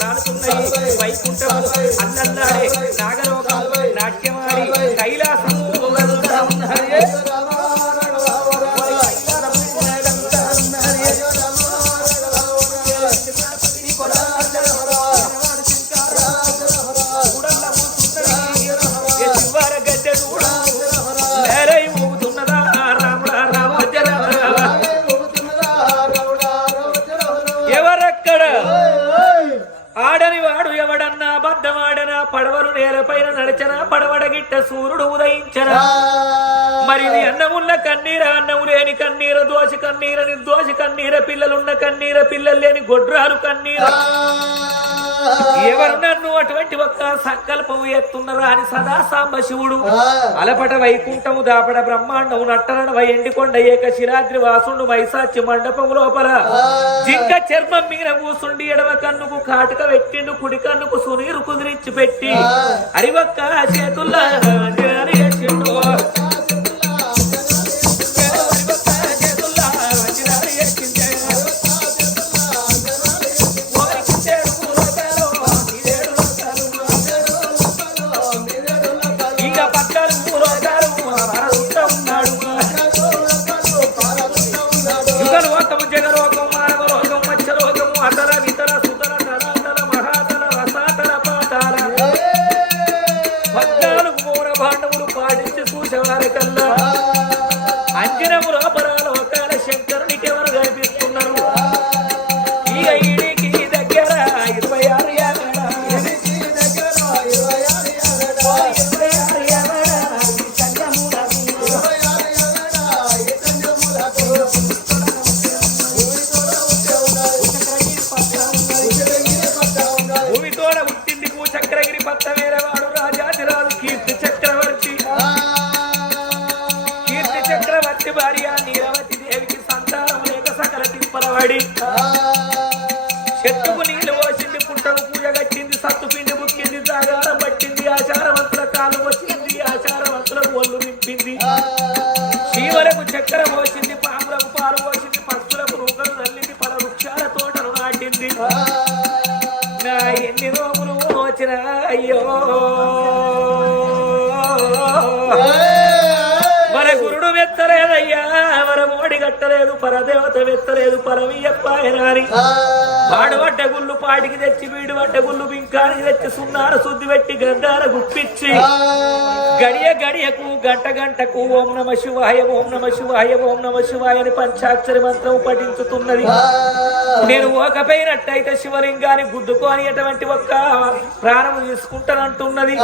రాలుతున్నాయి వైకుంఠము అల్లల్లాడే నాగలోకం నాట్యమాడి కైలాసం పడవలు నేలపైన నడిచన పడవడగిట్ట సూర్యుడు ఉదయించన మరి అన్నమున్న కన్నీర అన్నము లేని కన్నీర దోష కన్నీర నిర్దోష కన్నీర పిల్లలున్న కన్నీర పిల్లలు లేని గొడ్రాలు కన్నీర ఎవరు నన్ను అటువంటి ఒక్క సంకల్పం ఎత్తున్నరా అని సదా సాంబ శివుడు అలపట వైకుంఠము దాపడ బ్రహ్మాండము నట్టన ఎండికొండ ఏక శిరాద్రి వాసుడు వైశాచి మండపము లోపల జింక చర్మం మీద కూసుండి ఎడవ కన్నుకు కాటుక పెట్టిండు కుడి కన్నుకు సునీరు కుదిరించి పెట్టి అది ఒక్క చేతుల్లా చెట్టుకు నీళ్లు పోసింది పుట్టకు పూజ కట్టింది సత్తు పిండి బుక్కింది జాగారం పట్టింది ఆచారవంతుల కాలు వచ్చింది ఆచారవంతులకు ఒళ్ళు నింపింది శీవలకు చక్కెర పోసింది పాములకు పాలు పోసింది పక్షులకు రూకలు నల్లింది పల వృక్షాల తోటలు నాటింది నా ఎన్ని రోగులు వచ్చినా అయ్యో మన గురుడు వెత్తలేదయ్యా మన మోడి కట్టలేదు పరదేవత వెత్తలేదు పరవీయప్పాయనాని పాడబడ్డ గుళ్ళు పాటికి తెచ్చి వీడు పడ్డ గుళ్ళు బింకానికి తెచ్చి సున్నార శుద్ధి పెట్టి గంధార గుప్పించి గడియ గడియకు గంట గంటకు ఓం నమ శివాయ ఓం నమ శివాయ ఓం నమ శివాయ అని పంచాక్షరి మంత్రం పఠించుతున్నది నేను ఓకపోయినట్టయితే శివలింగాన్ని గుద్దుకొని అటువంటి ఒక్క ప్రాణం తీసుకుంటానంటున్నది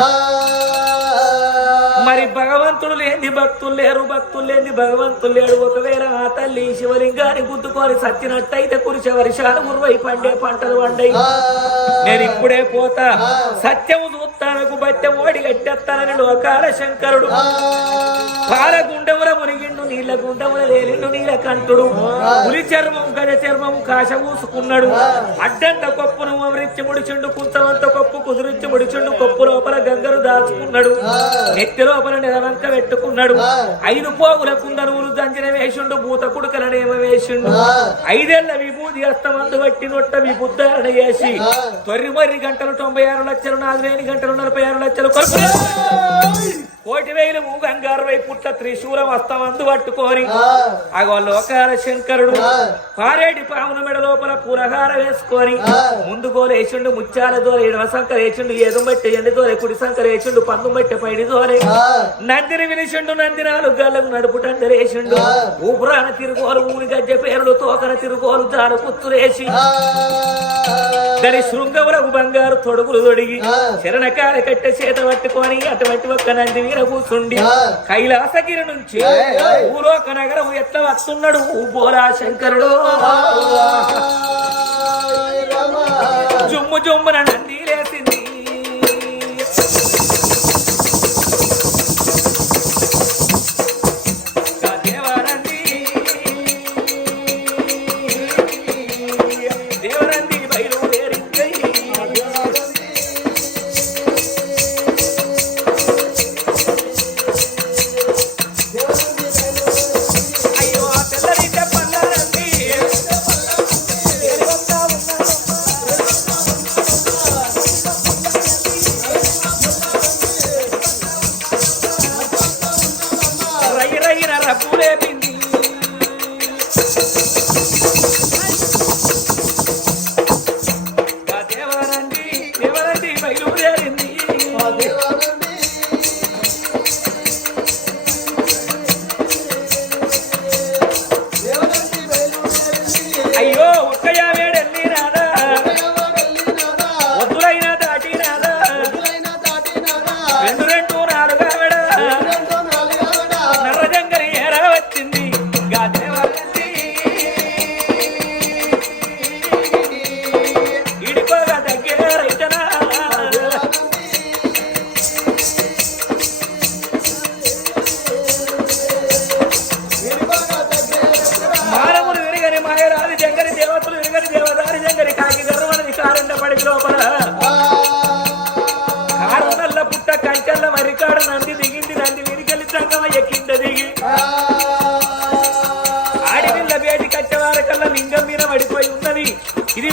మరి భగవంతుడు లేని భక్తులు లేరు భక్తులు లేని భగవంతులు లేడు ఒకవేళ ఆ తల్లి శివలింగాన్ని గుద్దుకొని సచ్చినట్టయితే కురిసే వర్షాలు మురువై పండే పంటలు పండాయి నేను ఇప్పుడే పోతా సత్యము చూస్తానకు బట్టె ఓడి గట్టెత్తానని లోకాల శంకరుడు పాల గుండముల మునిగిండు నీళ్ళ గుండముల లేనిండు నీళ్ళ కంటుడు పులి చర్మం గజ చర్మము కాశ ఊసుకున్నాడు అడ్డంత కొప్పును అమరించి ముడిచిండు కుంతమంత కొప్పు కుదిరించి ముడిచిండు కొప్పు లోపల గంగరు దాచుకున్నాడు నెత్తి లోపల నెలవంక పెట్టుకున్నాడు 5 పోగుల కుందరువులు దంచిన వేసిండు భూత కుడుకలనేమ వేసిండు 5 ఏళ్ల విభూతి అస్తమందు బట్టి నొట్ట విబుద్ధారణ చేసి 9 గంటలు 96 లక్షలు 4 గంటలు 46 లక్షలు కోటి వేలు గంగారు పుట్ల త్రిశూలం అస్తమందు పట్టుకొని అగో లోకాల శంకరుడు పారేటి పాముల మెడ లోపల పురహార వేసుకొని ముందు గోలేసిండు ముత్యాల దోర ఎడవ సంకర వేసిండు ఏదో బట్టి ఎండి దోరే కుడి సంకర వేసిండు పందు బట్టి పైడి దోరే నందిని వినిసిండు నందినాలు గల్లకు నడుపుటందరేసిండు ఊపురాన తిరుగోలు ఊరి గజ్జ పేరులు తోకన తిరుగోలు దాని పుత్తులేసి దాని శృంగములకు బంగారు తొడుగులు తొడిగి శరణకాల కట్టె చేత పట్టుకొని అటువంటి ఒక్క నంది వీర కూర్చుండి కైలాసగిరి నుంచి భూలోక నగరం ఎట్లా వస్తున్నాడు బోలా శంకరుడు జుమ్ము జుమ్మున నంది లేసింది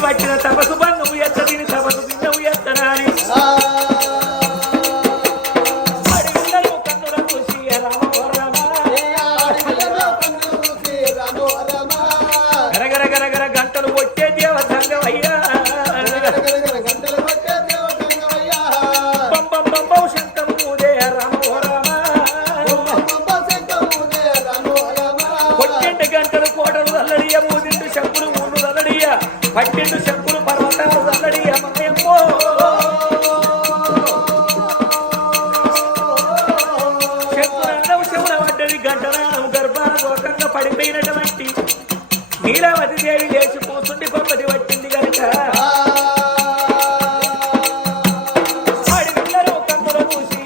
పట్టిన తపసు భంగము ఎత్త దీని తపసు భిన్నము ఎత్తనాని గంటలు కొట్టే దేవ సంగమయ్యా బంబం బంబం శంకముదే రామో రామ కొట్టింటి గంటలు కోటలు అల్లడియ మూదిండు శంకులు మూడు అల్లడియ పట్టిండు శంకులు పర్వతాలు అల్లడియ మాయమ్మో శంకురాణం శివుల పడ్డది గంటనానం గర్భాన లోకంగా పడిపోయినటువంటి నీలావతి దేవి లేచి కూర్చుండి పప్పది వచ్చింది కనుక ఆడివిల్లరు కన్నుల చూసి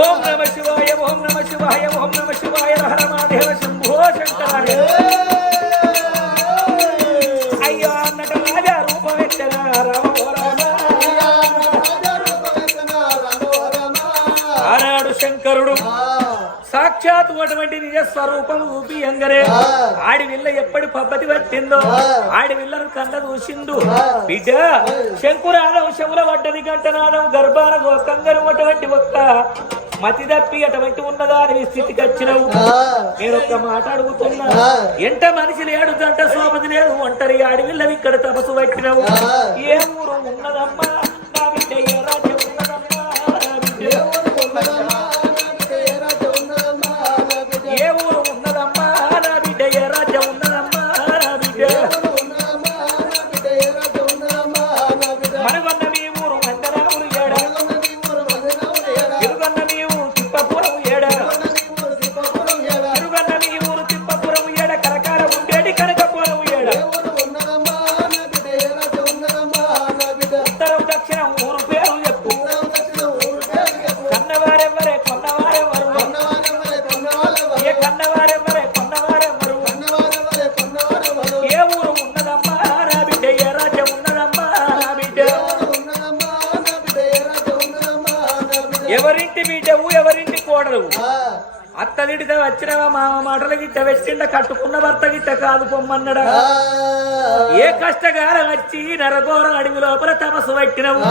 ఓం నమ శివాయ ఓం నమ శివాయ ఓం నమ శివాయ హర మహాదేవ శంభో శంకరాయ అయ్యో అన్నట రాజా రూపం ఎత్తనా రామ ఆనాడు శంకరుడు సాక్షాత్ అటువంటి నిజ స్వరూపం ఊపి అంగరే ఆడివిల్ల ఎప్పటి పద్ధతి పట్టిందో ఆడివిల్లను కళ్ళ చూసిండు బిడ్డ శంకురాదం శవుల పడ్డది గంటనాదం గర్భాన కంగరు అటువంటి ఒక్క మతి తప్పి అటువంటి ఉన్నదా అని స్థితికి వచ్చినవు నేను ఒక్క మాట అడుగుతున్నా ఎంట మనిషి లేడు గంట సోపతి లేదు ఒంటరి ఆడివిల్లవి ఇక్కడ తపసు పట్టినవు ఏ ఊరు ఉన్నదమ్మా నా బిడ్డ ఏ రాజ్యం ఉన్నదమ్మా ఏ ఊరు ఉన్నదమ్మా నా బిడ్డ ఏ రాజ్యం ఉన్నదమ్మా నా బిడ్డ మనగొన్న మీ ఊరు మందరావులు ఏడ తిరుగన్న మీ ఊరు తిప్పపురం ఏడ తిరుగన్న మీ ఊరు తిప్పపురం ఏడ కరకాల ఉండేటి కనకపురం ఏడ ఉత్తరం దక్షిణం ఊరు పేరు చెప్పు కన్నవారెవ్వరే కొన్నవారెవ్వరు ఏ కన్నవారెవ్వరే కొన్నవారెవ్వరు ఏ ఊరు ఉన్నదమ్మా నా బిడ్డ ఏ రాజ్యం ఉన్నదమ్మా నా బిడ్డ ఎవరింటి బిడ్డవు ఎవరింటి కోడలు అత్తగిట్ట వచ్చినవా మామ మాటల గిట్ట వెచ్చిండ కట్టుకున్న భర్త గిట్ట కాదు పొమ్మన్నడా ఏ కష్టగాల వచ్చి నరఘోర అడవి లోపల తపస్సు పట్టినవు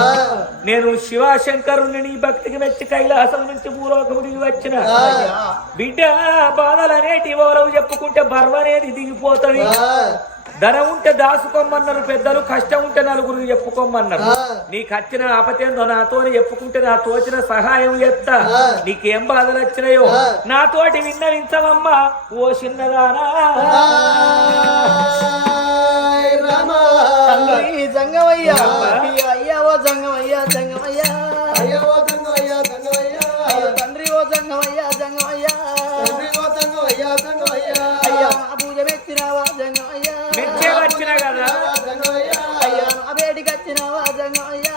నేను శివశంకరుని నీ భక్తికి మెచ్చి కైలాసం నుంచి భూలోకము దిగి వచ్చిన బిడ్డ బాధలనేటి ఓలవు చెప్పుకుంటే బర్వనేది దిగిపోతుంది ధన ఉంటే దాసుకోమన్నారు పెద్దలు కష్టం ఉంటే నలుగురు చెప్పుకోమన్నారు నీకు వచ్చిన ఆపతేందో నాతో చెప్పుకుంటే నా తోచిన సహాయం చేస్తా నీకేం బాధలు వచ్చినాయో నాతోటి విన్నవించవమ్మా ఓ చిన్నదానా జంగమయ్యా అయ్యా ఓ జంగమయ్యా జంగమయ్యా తండ్రి ఓ జంగమయ్యా జంగమయ్యా అయ్యా మా పూజ మెచ్చినావా జంగమయ్యా వచ్చినా కదా అయ్యా మా బేటికి వచ్చినావా జంగమయ్యా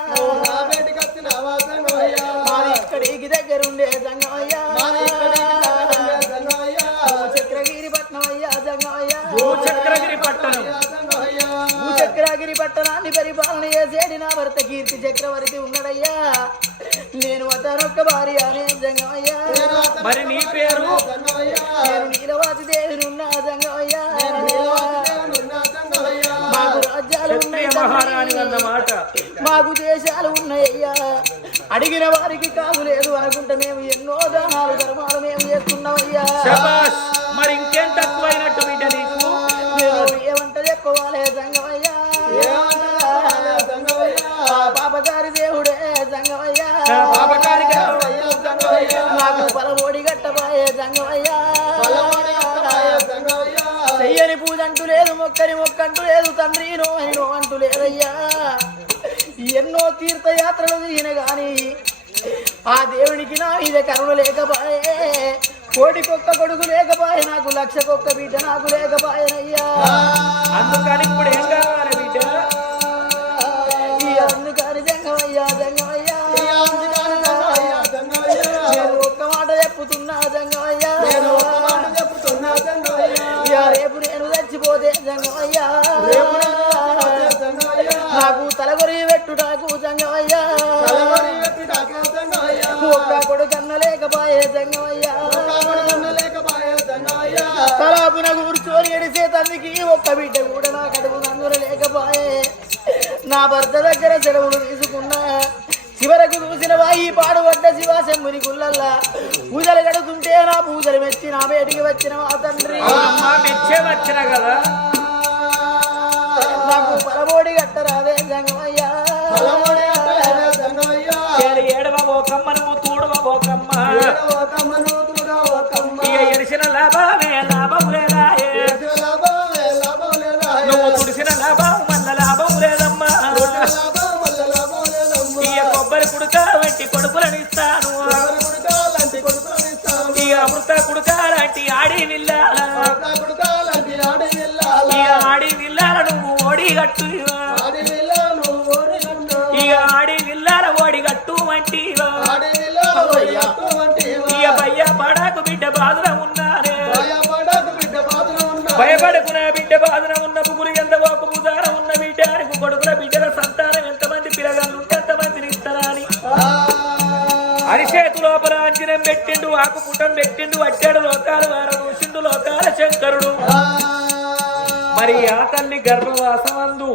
మాది ఇక్కడికి దగ్గరుండే జంగమయ్యా చక్రగిరి పట్నం అయ్యా జంగమయ్యా చక్రగిరి పట్టణం చక్రగిరి పట్టణాన్ని పరిపాలన చేసేది నా భర్త కీర్తి చక్రవర్తి ఉన్నాడయ్యా నేను అతనొక్క భార్య అనే జంగమయ్యా మరి నీ పేరు నేను నీలవాతి దేవిని ఉన్నా జంగమయ్యా మాకు రాజ్యాలు ఉన్నాయి మహారాణి అన్నమాట మాకు దేశాలు ఉన్నాయ్యా అడిగిన వారికి కాదు లేదు అనుకుంటే మేము ఎన్నో దానాలు ధర్మాలు మేము చేస్తున్నామయ్యా మరి ఇంకేం తక్కువైనట్టు బిడ్డ నీకు ఏమంట చెప్పుకోవాలి జంగమయ్యా పాపగారి దేవుడే జంగమయ్యా నాకు బలమోడి గట్టబాయే జంగమయ్యా చెయ్యని పూజ అంటూ లేదు మొక్కని మొక్కంటూ లేదు తండ్రి నో అని నో అంటూ లేదయ్యా ఎన్నో తీర్థయాత్రలు తిరిగిన గాని ఆ దేవునికి నా మీద కరుణ లేకపాయే కోటికొక్క కొడుకు లేకపాయే నాకు లక్షకొక్క బిడ్డ నాకు లేకపాయనయ్యా అందుకని ఇప్పుడు ఏం కావాలి బిడ్డ అందుకని జంగమయ్యా జంగమయ్యా నేను ఒక్క మాట చెప్పుతున్నా జంగమయ్యా రేపు నేను చచ్చిపోతే జంగమయ్యా నాకు తలగొరి పెట్టు నాకు జంగమయ్యా ఒక్క కొడుకన్న లేకపాయే జంగమయ్యా తలాపున కూర్చొని అందుకే ఒక్క బిడ్డ కూడా నా కడుపు నందున లేకపోయే నా భర్త దగ్గర సెలవులు తీసుకున్నా చివరకు చూసిన వాయి పాడుపడ్డ శివాశంభుని గుళ్ళల్లా పూజలు గడుతుంటే నా పూజలు మెచ్చి నా బయటికి వచ్చిన మా తండ్రి మెచ్చే వచ్చిన కదా నాకు పరమోడి గట్టరాదే జంగమయ్యా ఏడవబోకమ్మ నువ్వు తూడవబోకమ్మ ఇక ఎడిసిన లాభమే లాభం లేదా నువ్వు తుడిసిన లాభం మల్ల లాభం లేదమ్మా ఇక కొబ్బరి కుడుక వంటి కొడుకులను ఇస్తాను ఇక అమృత కుడుక లాంటి ఆడి విల్లాల ఇక ఆడి విల్లాల నువ్వు ఓడి గట్టు ఇక ఆడి విల్లాల ఓడి గట్టు వంటి ఇక భయ్య పడాకు బిడ్డ బాధన ఉన్నానే భయపడకున్న బిడ్డ బాధన ఉన్న పుగురు ఎంత ఒక బుధాన ఉన్న బిడ్డానికి కొడుకుల బిడ్డల సంతానం ఎంతమంది పిల్లగాళ్ళు ఉంటే ఎంతమందిని ఇస్తారా అని అరిచేతు లోపల అంజనం పెట్టిండు ఆకు పుటం పెట్టిండు అట్టాడు లోకాల వారను సింధు లోకాల శంకరుడు మరి ఆ తల్లి గర్భవాసమందు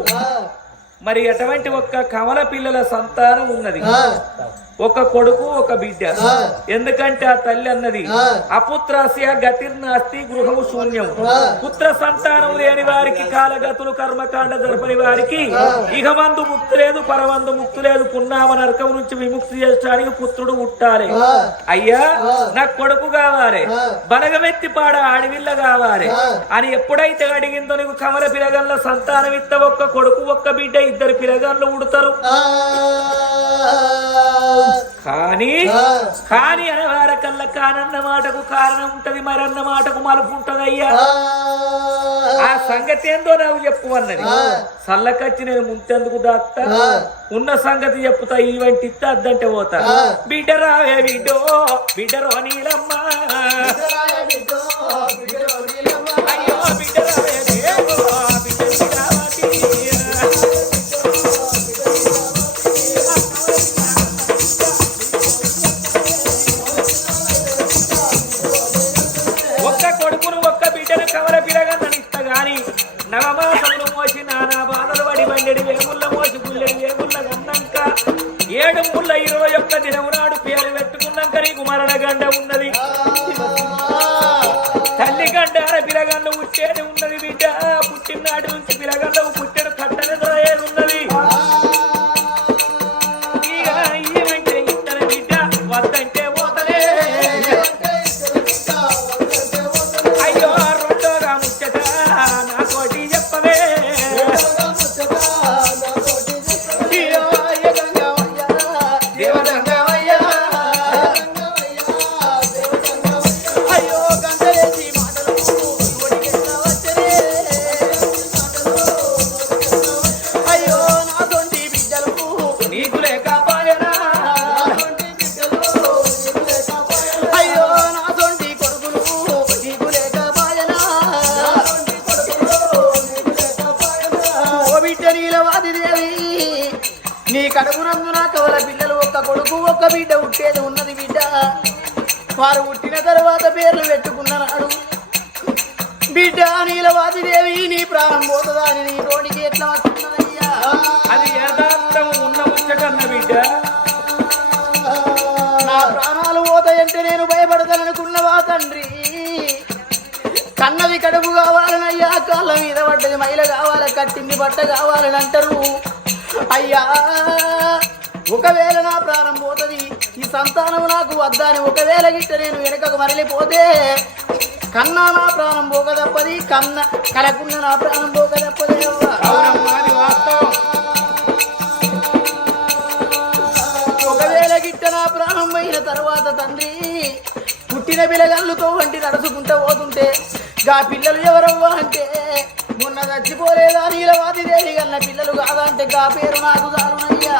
మరి అటువంటి ఒక్క కమల పిల్లల సంతానం ఉన్నది ఒక కొడుకు ఒక బిడ్డ ఎందుకంటే ఆ తల్లి అన్నది అపుత్రస్య గతిర్నాస్తి గృహము శూన్యం పుత్ర సంతానం లేని వారికి కాలగతులు కర్మకాండ జరపని వారికి ఇహ మందు ముక్తి లేదు పరమందు ముక్తి లేదు పున్నామ నరకం నుంచి విముక్తి చేయడానికి పుత్రుడు పుట్టాలి అయ్యా నాకు కొడుకు కావాలి బలగమెత్తి పాడ ఆడివిల్ల కావాలి అని ఎప్పుడైతే అడిగిందో నీకు కమల పిలగల్ల సంతానం ఇత్త ఒక్క కొడుకు ఒక్క బిడ్డ ఇద్దరు పిలగాళ్ళు ఉడతారు కానీ అనేవారకల్లా కానన్న మాటకు కారణం ఉంటది మరన్న మాటకు మలుపు ఉంటదయ్యా ఆ సంగతి ఏందో నాకు చెప్పు అన్నది సల్లకచ్చి నేను ముంతెందుకు దాత్తా ఉన్న సంగతి చెప్పుతా ఈ వంటి అద్దంటే పోతా బిడ్డ రావే బిడ్డో బిడ్డరో నీలమ్మ అయ్యో బిడ్డ రావే నవమాసములు మోసి నానా బాధలు పడి బండెడి వేముళ్ళ మోసి గుల్లెడి వేముళ్ళ గన్నాక 721 దినము నాడు పేరు పెట్టుకున్నాక నీకు మరణ గండ ఉన్నది తల్లి గండాల పిలగండ పుట్టేది ఉన్నది బిడ్డ పుట్టినాటి నుంచి పిలగండవు పుట్టెడు కట్టెది ఉన్నది ఇక ఏమంటే ఇతర బిడ్డ వద్దంటే పోతలే అయ్యో రెండోగా ముచ్చట నాకోటి చెప్పవే కడుపునందున కవల పిల్లలు ఒక్క కొడుకు ఒక్క బిడ్డ ఉట్టేది ఉన్నది బిడ్డ వారు పుట్టిన తర్వాత పేర్లు పెట్టుకున్నాడు బిడ్డ నీలవాదిదేవి నీ ప్రాణం పోతుందా అని నీ తోడికి ఎట్లా వస్తున్నదయ్యా అది యథార్థం ఉన్న ముచ్చటన్న బిడ్డ నా ప్రాణాలు పోతాయంటే నేను భయపడతాననుకున్నవా తండ్రి కన్నది కడుపు కావాలనయ్యా కాళ్ళ మీద పడ్డది మైల కావాలి కట్టింది బట్ట కావాలని అంటారు అయ్యా ఒకవేళ నా ప్రాణం పోతుంది ఈ సంతానం నాకు వద్దని ఒకవేళ గిట్ట నేను వెనకకు మరలిపోతే కన్నా నా ప్రాణం పోక తప్పది కన్న కలకున్న నా ప్రాణం పోక తప్పదే ఒకవేళ గిట్ట నా ప్రాణం పోయిన తర్వాత తండ్రి పుట్టిన పిల్లగళ్ళుతో వంటి నడుచుకుంటూ పోతుంటే గా పిల్లలు ఎవరవ్వా అంటే మొన్న చచ్చిపోలేదా నీలవాదిదేవి కన్న పిల్లలు కాదంటే గా పేరు నాకు చాలునయ్యా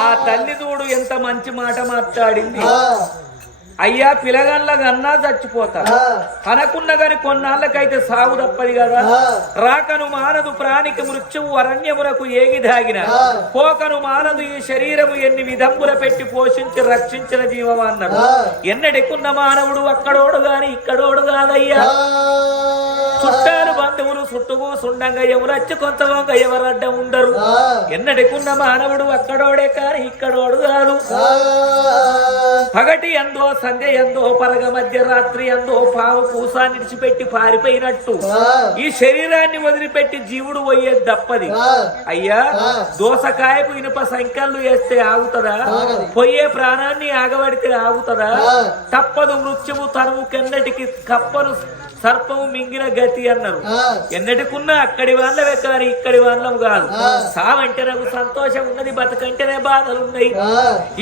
ఆ తల్లి చూడు ఎంత మంచి మాట మాట్లాడింది అయ్యా పిలగన్లకు అన్నా చచ్చిపోతా కనకున్న గాని కొన్నాళ్ళకైతే సాగు తప్పది కదా రాకను మానదు ప్రాణికి మృత్యువు అరణ్యములకు ఏగి దాగిన పోకను మానదు ఈ శరీరము ఎన్ని విధముల పెట్టి పోషించి రక్షించిన జీవమా అన్నారు ఎన్నడెక్కున్న మానవుడు అక్కడోడు గాని ఇక్కడోడు కాదయ్యా చుట్టాలు బంధువులు చుట్టుకు సుండంగా ఎవరొచ్చి కొంతగా ఎవరడ్డ ఉండరు ఎన్నడెక్కున్న మానవుడు అక్కడోడే కాని ఇక్కడోడు కాదు పగటి ఎందో సంధ్య ఎందో పరగ మధ్య రాత్రి ఎందో పాము పూసా నిడిచిపెట్టి పారిపోయినట్టు ఈ శరీరాన్ని వదిలిపెట్టి జీవుడు పోయేది తప్పది అయ్యా దోసకాయకు ఇనుప సంఖ్యలు వేస్తే ఆగుతుందా పోయే ప్రాణాన్ని ఆగబడితే ఆగుతుందా తప్పదు మృత్యువు తనువు కెన్నటికి కప్పను సర్పము మింగిన గతి అన్నారు ఎన్నటికున్నా అక్కడి వాళ్ళవే కానీ ఇక్కడి వాళ్ళం కాదు సావంటే నాకు సంతోషం ఉన్నది బతకంటేనే బాధలున్నాయి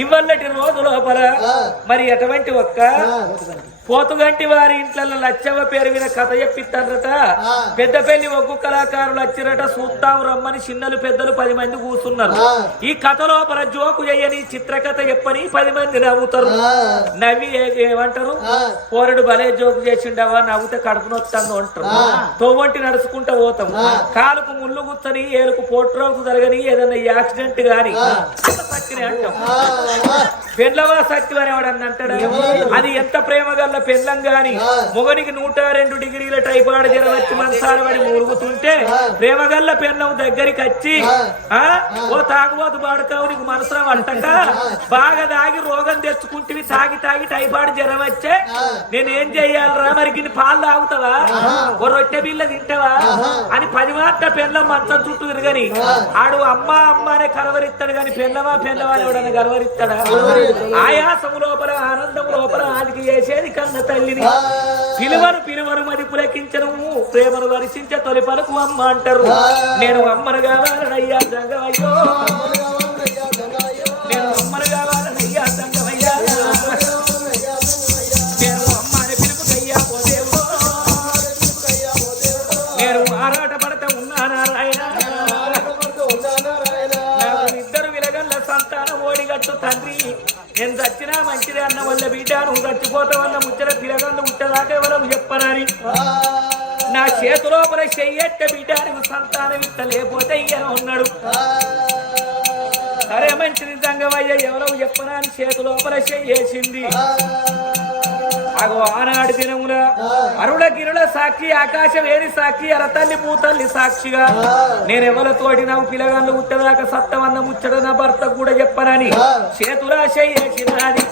ఇవల్లటి రోజు లోపల మరి ఎటువంటి ఒక్క పోతుగంటి వారి ఇంట్లో లచ్చవ్వ పేరు మీద కథ చెప్పిస్తారట పెద్ద పెళ్లి ఒగ్గు కళాకారులు వచ్చిరట చూస్తాం రమ్మని చిన్నలు పెద్దలు 10 మంది కూర్చున్నారు ఈ కథ లోపల జోకు చేయని చిత్రకథ చెప్పని 10 మంది నవ్వుతారు నవ్వి ఏమంటారు పోరడు భలే జోకు చేసిండవా నవ్వుతే కడుపు నొత్తాను అంటారు తోవంటి నడుచుకుంటా పోతాం కాలుకు ముళ్ళు గుచ్చని ఏలుకు పోట్రోకు జరగని ఏదన్నా యాక్సిడెంట్ గాని సత్యనే అంటాం పెళ్ళవా సత్యం అని ఎవడన్నా అంటాడా అది ఎంత ప్రేమ గల్ల పెళ్ళం గాని మొగనికి 102 డిగ్రీల టైఫాయిడ్ జ్వరం వచ్చి మంచాల పడి మురుగుతుంటే ప్రేమగల్ల పెళ్ళం దగ్గరికి వచ్చి ఓ తాగుబోతు పాడుతావు నీకు మనసులో వంటక బాగా తాగి రోగం తెచ్చుకుంటే తాగి తాగి టైఫాయిడ్ జ్వరం వచ్చే నేనేం చెయ్యాలరా మరి గిన్ని పాలు తాగుతావా ఓ రొట్టె బిల్ల తింటావా అని 10 మాట పెళ్ళం మంచం చుట్టూ తిరగని ఆడు అమ్మ అమ్మ అనే కలవరిస్తాడు గాని పెళ్ళమా పెళ్ళమా అని ఎవడన్నా గలవరిస్తాడా ఆయాసము లోపల ఆనందము లోపల ఆదికి చేసేది కన్న తల్లిని పిలువరు మరి పులకించను ప్రేమను వర్షించే తొలి పలుకు అమ్మ అంటారు నేను అమ్మను కావాలనయ్యా జంగమయ్యో నేను అమ్మను కావాలనయ్యా జంగమయ్యా నేను అమ్మ అని పిలుపుకయ్యా పోదేవో నేను ఆరాట పడతా ఉన్నా నారాయణ నాకు 2 విలగల్ల సంతానం ఓడిగట్టు తండ్రి నేను చచ్చినా మంచిదే అన్న వల్ల బిడ్డ నువ్వు చచ్చిపోతావన్న ముచ్చట పిలగందు ముట్టదాకా ఎవరు చెప్పనని నా చేతిలోపల చెయ్యట్ట బిడ్డ నువ్వు సంతానం ఇంత లేకపోతే ఇయ్యన ఉన్నాడు సరే మంచిది సంగమయ్య ఎవరో చెప్పనా అని చేతిలోపల చెయ్యేసింది అగో ఆనాడు దినముల అరుణ గిరుల సాక్షి ఆకాశం ఏరి సాక్షి అరతల్లి పూతల్లి సాక్షిగా నేనెవరితోటి నాకు పిల్లగాళ్ళు ముట్టదాకా సత్తమన్న ముచ్చట నా భర్త కూడా చెప్పనని చేతులా చెయ్యేసినది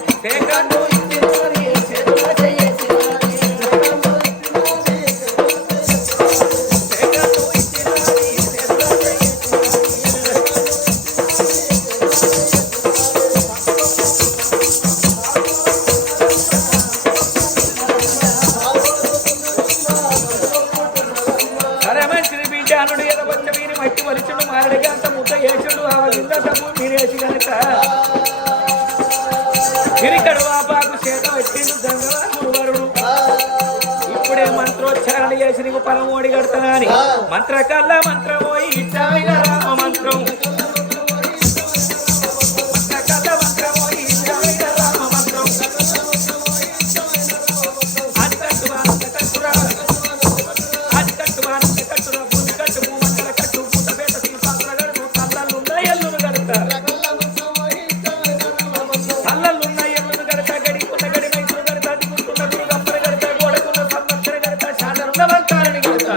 ఇప్పుడే మంత్రోచ్చారణ చేసి నీకు పరమోడి కడతానా అని మంత్రకల్ల మంత్రమో ఇచ్చాయిన రామ మంత్రం మంత్రకల్ల మంత్రమో ఇచ్చాయిన రామ మంత్రం అది కట్టురా బుద్ధి కట్టు మంత్ర కట్టు పూత పేట పాత్ర గడుపు కళ్ళల్లున్న ఎల్లును కడతా కళ్ళల్లున్న ఎల్లును కడతా గడికున్న గడి మైసులు కడతా దిగుతున్న దుర్గమ్మను కడతా గోడకున్న సంరక్షణ కడతా శాదరున్న వంకాలని కడతా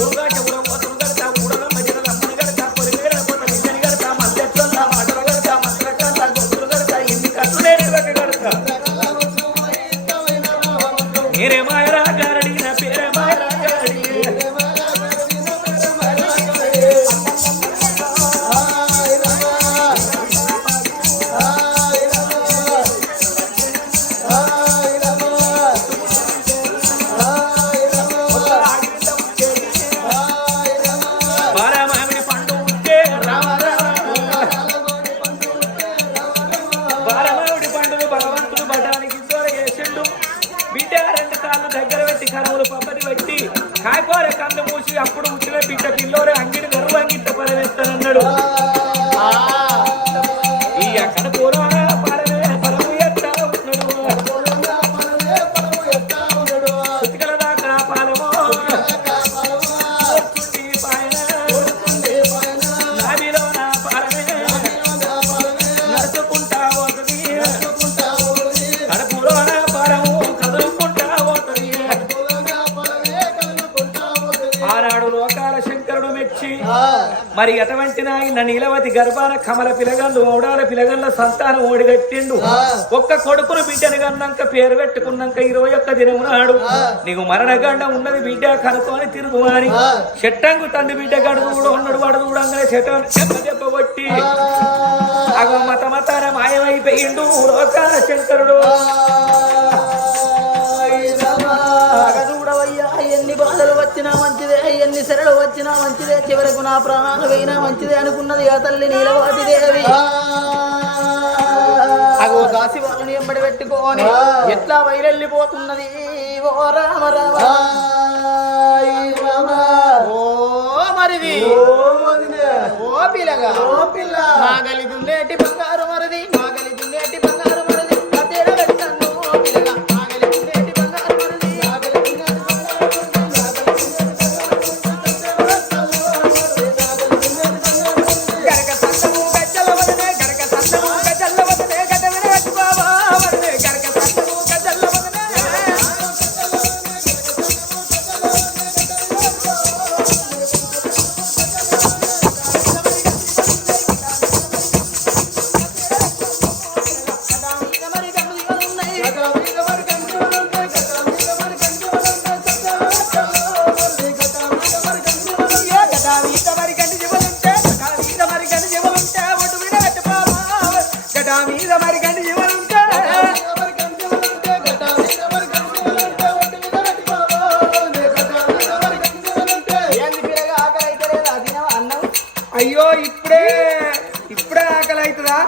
ఊరుగా చెవురం వతులు కడతా ఊడలమ్మ జనలమ్మను కడతా పొరివేడ పొట్ట నిజని కడతా మల్లెట్లల్ల మాటలు కడతా మంత్రకల్ల గొంతులు కడతా ఇన్ని కట్టులే నిర్వక కడతా నేనే మాయరా గారడి నా పేరే మాయరా గారడి బాలమామిడి పండు ఉంటే రామ బాలమామిడి పండును భగవంతుడు బటానికి చేసిండు బిడ్డ 2 కాళ్ళు దగ్గర పెట్టి కరువులు పబ్బది పెట్టి కాయకూర కళ్ళు మూసి అప్పుడు ఉచ్చిన బిడ్డ పిల్లోరే అంగిడి గర్వ అంగిట్ట పరవేస్తానన్నాడు ఈ అక్కడ పూర్వన పరవేస్తాడు మరి అటువంటి నాయన నీలవతి గర్భాన కమల పిలగళ్ళు ఔడాల పిలగళ్ళ సంతానం ఓడిగట్టిండు ఒక్క కొడుకును బిడ్డను కన్నాక పేరు పెట్టుకున్నాక 21 దినం నాడు నీకు మరణగండ ఉన్నది బిడ్డ కనుక్కొని తిరుగు అని చెట్టంగు తండ్రి బిడ్డ గడుగు కూడా ఉన్నాడు వాడు చూడంగానే చెట్టు దెబ్బ కొట్టి అగో మతమతార మాయమైపోయిండు లోకాల శంకరుడు. చూడవయ్యా ఎన్ని బాధలు వచ్చినా మంచిదే ఎన్ని శరలు వచ్చినా మంచిదే చివరకు నా ప్రాణాలు పోయినా మంచిదే అనుకున్నది ఆ తల్లి నీలవతి దేవి. అగో దాసి వాళ్ళని ఎంబడి పెట్టుకోని ఎట్లా వైరెళ్ళిపోతున్నది ఓ రామ రామ ఓ మరిది ఓ పిల్లగా నాగలి దున్నేటి బంగారు మరిది నాగలి దున్నేటి బంగారు మరిది కథేడ పెట్టను పిల్లగా నాగలి దున్నేటి బంగారు మరిది గరక సత్తము గజ్జల వదనే గరక సత్తము గజ్జల వదనే గద వినగట్టు బాబా వదనే గరక సత్తము గజ్జల వదనే అయ్యో ఇప్పుడే ఆకలి అవుతుందా?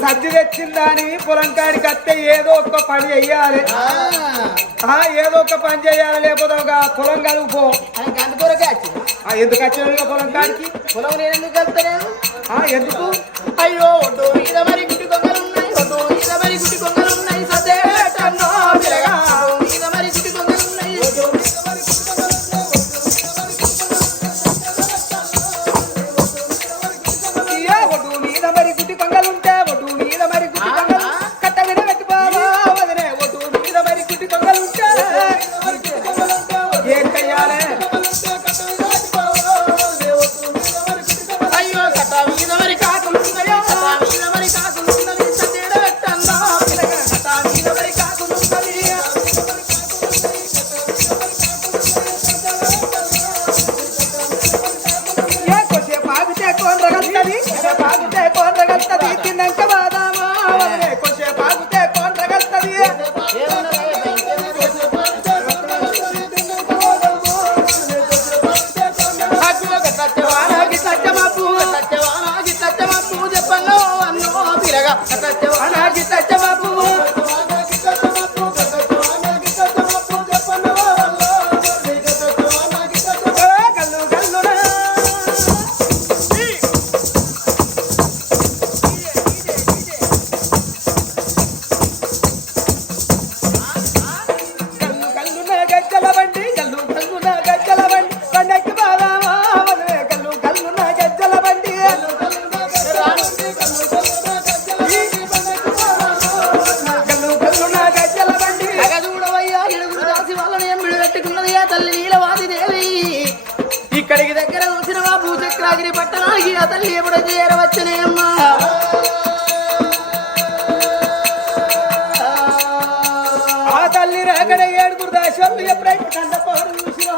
సర్ది తెచ్చిందని పొలం కాడికి వస్తే ఏదో ఒక పని చెయ్యాలి ఏదో ఒక పని చెయ్యాలి లేకపోతే ఒక పొలం కలుపుకో. ఎందుకు వచ్చిన పొలం కాడికి? పొలం నేను ఎందుకు వెళ్తాను ఎందుకు? అయ్యో ఒడ్డు మీద మరి గుడి కొంగలున్నాయి ఒడ్డు మీద మరి గుడి కొంగలున్నాయి సదేటన్నో పిల్లగా మీద మరి గుడి కొంగలున్నాయి ఒడ్డు మీద మరి గుడి ఒడ్డు మీద మరి గుడ్డి కొంగలుంటే ఒడ్డు మీద మరి గుడ్డి కొంగలు కట్ట మీద పెట్టి బాబా వదిలే ఒడ్డు మీద మరి గుడ్డి కొంగలుంటే ఏం చెయ్యాలి? అయ్యో కట్ట మీద మరి కాకులున్నాయో కట్ట మీద మరి కాకులున్నది సదేటన్నో పిల్లగా కట్ట మీద మరి కాకులున్నది కొద్దిసేపు ఆగితే కోనరగలుగుతుంది కొద్దిసేపు ఆగితే కోనరగలుగుతుంది తిన్నాక బాదామా వదిలే కొద్దిసేపు ఆగితే కోనరగలుగుతుంది ఇక్కడికి దగ్గర వచ్చిన భూచక్రాగిరి పట్టణానికి ఆ తల్లి ఎప్పుడు చేరవచ్చనే అమ్మా ఆ తల్లి రాకడ 7 దాశలు ఎప్పుడైతే కండపోరు చూసినా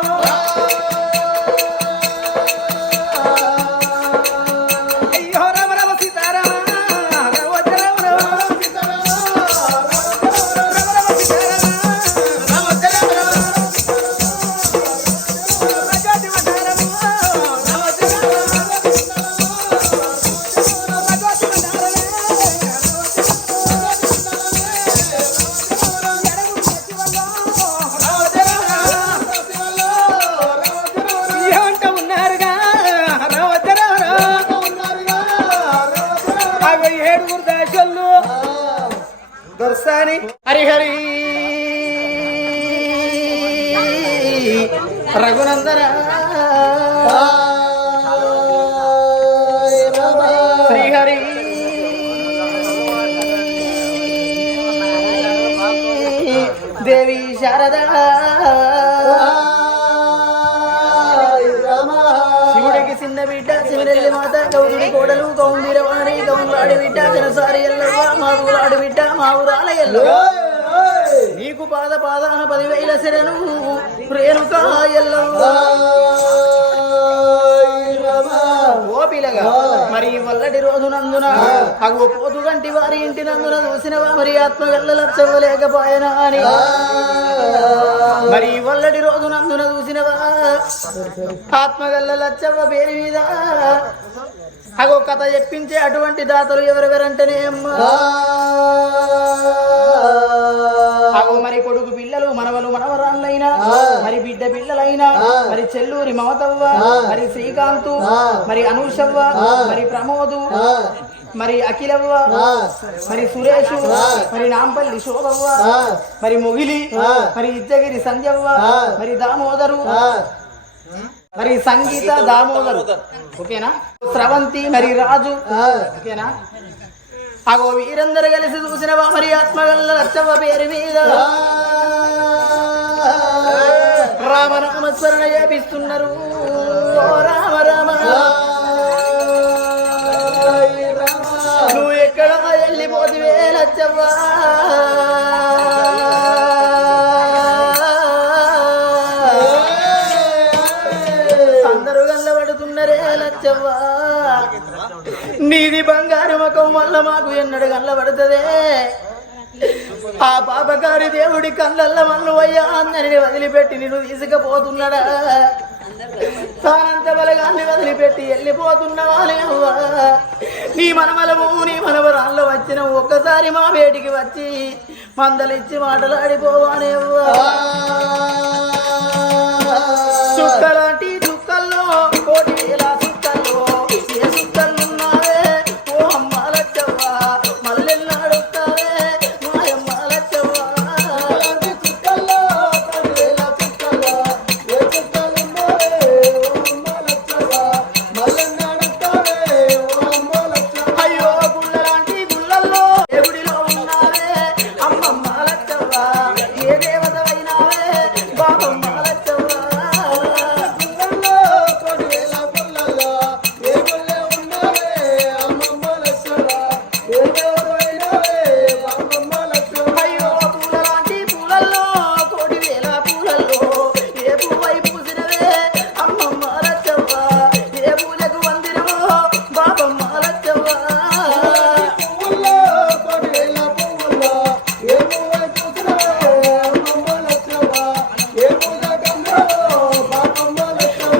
అయ్యో రామ రామ సీతారామ హరిహరి రఘునందన శ్రీహరి దేవి శారద శివుడ బిడ్డ శివనెల్లి మాత గౌదుడి కోడలు గౌంబీరవాణి గౌన్లాడి బిడ్డ జనసారి ఎల్లవ్వ మా ఊరాడి బిడ్డ మా ఊరాల ఎల్లవ్వ నీకు పాదాన 10,000 శరణు రేణుకా ఎల్లవ్వ ఓ పిల్లగా మరి వల్లటి రోజు నందున అగో పోతు గంటి వారి ఇంటి నందున చూసినవా మరి ఆత్మగల్ల లచ్చవ్వలేకపోయినా అని మరి వల్లటి రోజు నందున చూసినవా ఆత్మగల్ల లచ్చవ్వ పేరు మీద అగో కథ చెప్పించే అటువంటి దాతలు ఎవరెవరంటేనే అమ్మా అగో మరి కొడుకు పిల్లలు మనవలు మనవరాళ్ళైనా మరి బిడ్డ పిల్లలైనా మరి చెల్లూరి మమతవ్వ మరి శ్రీకాంతు మరి అనూషవ్వ మరి ప్రమోదు మరి అఖిలవ్వ మరి సురేష్ మరి నాంపల్లి శోభవ్వ మరి మొగిలి మరి ఇచ్చగిరి సంజవ్వ మరి దామోదరు మరి సంగీత దామోదరు ఓకేనా స్రవంతి మరి రాజు ఓకేనా అగో వీరందరూ కలిసి చూసినవా మరి ఆత్మగల్ల లచ్చవ్వ పేరు మీద రామ రామ స్మరణ చేపిస్తున్నారు రామ రామ నువ్వు ఎక్కడ వెళ్ళిపోతివే లచ్చవ్వ అందరూ గల్లబడుతున్నరే లచ్చవ్వ నీది బంగారు ముఖం వల్ల మాకు ఎన్నడు కళ్ళబడుతుందే ఆ పాపకారి దేవుడి కళ్ళల్ల మన్ను అయ్యా అందరిని వదిలిపెట్టి నిన్ను తీసుకుపోతున్నాడా తానంత బలగాన్ని వదిలిపెట్టి వెళ్ళిపోతున్నావాలే అవ్వా నీ మనమలము నీ మనవరాళ్ళు వచ్చిన ఒక్కసారి మా వేటికి వచ్చి మందలిచ్చి మాటలాడిపోవానే అవ్వా చుక్కలాంటి చుక్కల్లో 1,000 చుక్కల్లో ఏ చుక్కలున్నావే ఓ అమ్మ లచ్చవ్వ మల్లెల్లాడుతావే మాయమ్మ లచ్చవ్వ చుక్కల్లో 1,000 చుక్కల్లో ఏ చుక్కలున్నావే ఓ అమ్మ లచ్చవ్వ మల్లెల్లాడుతావే ఓ అమ్మ లచ్చవ్వ అయ్యో గుళ్ళలాంటి గుళ్ళల్లో ఏ గుడిలో ఉన్నావే అమ్మమ్మ లచ్చవ్వ ఏ దేవతవైనావే బాబమ్మ లచ్చవ్వ అయ్యో పూలలాంటి పూలల్లో 1,000 పూలల్లో ఏ పువ్వై పూసినవే అమ్మమ్మ లచ్చవ్వ ఏ పూజకు వందినవో బాబమ్మ లచ్చవ్వ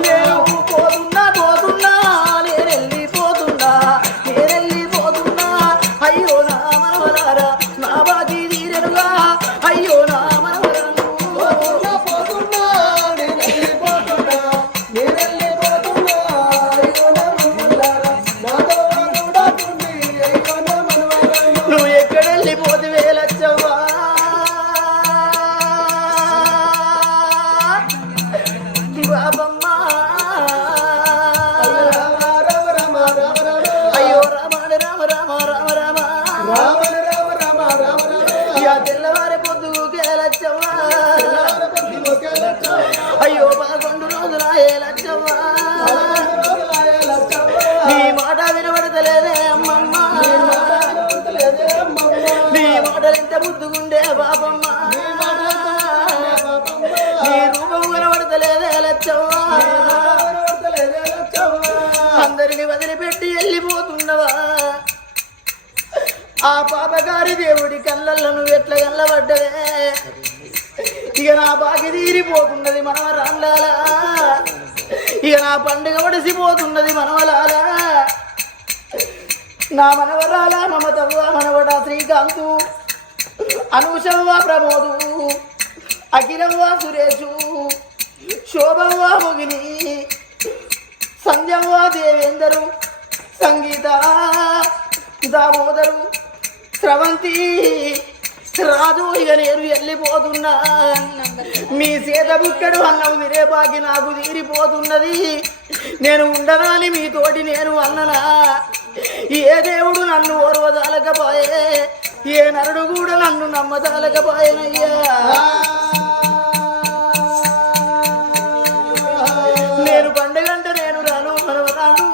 నేను పోతున్నా నేనెళ్ళిపోతున్నా అయ్యో నా మనవరారా నా బాధి తీరెనుగా అయ్యో నా మనవరాలు నువ్వు ఎక్కడెళ్ళిపోతివే లచ్చవ్వా బాబమ్మ అయ్యో రామ రామ రామ రామ రామ ఇక తెల్లవారి పొద్దుకే లచ్చవ్వ అయ్యో 11 రోజులాయే లచ్చవ్వ నీ మాట వినబడతలేదే అమ్మమ్మ నీ మాటలు ఎంత బుద్ధుగుండే బాబమ్మ నీ రూపం వినబడతలేదే లచ్చవ్వ అందరిని వదిలిపెట్టి వెళ్ళిపోతున్నవా ఆ పాపగారి దేవుడి కళ్ళల్లో నువ్వు ఎట్లా కళ్ళబడ్డవే ఇక నా బాకి తీరిపోతున్నది మనవరాళ్ళాలా ఇక నా పండుగ ఒడిసిపోతున్నది మనవలాలా నా మనవరాల మమతవ్వ మనవడ శ్రీకాంతు అనూషవ్వ ప్రమోదు అఖిలవ్వ సురేషు శోభవ్వ మొగిలి సంజవ్వ దేవేందరు సంగీత దామోదరు స్రవంతి రాజు ఇక నేను వెళ్ళిపోతున్నా మీ సీత బుక్కడు అన్నం తినే బాకి నాకు తీరిపోతున్నది నేను ఉండనాని మీతోటి నేను అన్ననా ఏ దేవుడు నన్ను ఓర్వదాలకపోయే ఏ నరుడు కూడా నన్ను నమ్మదాలకపోయేనయ్యా నేను పండుగంటే నేను రాను మనవరాను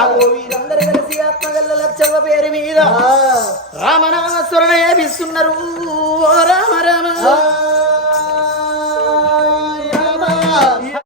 అగో వీరందరూ కలిసి ఆత్మగల్ల లచ్చవ్వ పేరు మీద రామనామ స్మరణ ఏపిస్తున్నారు. ఓ రామ రామ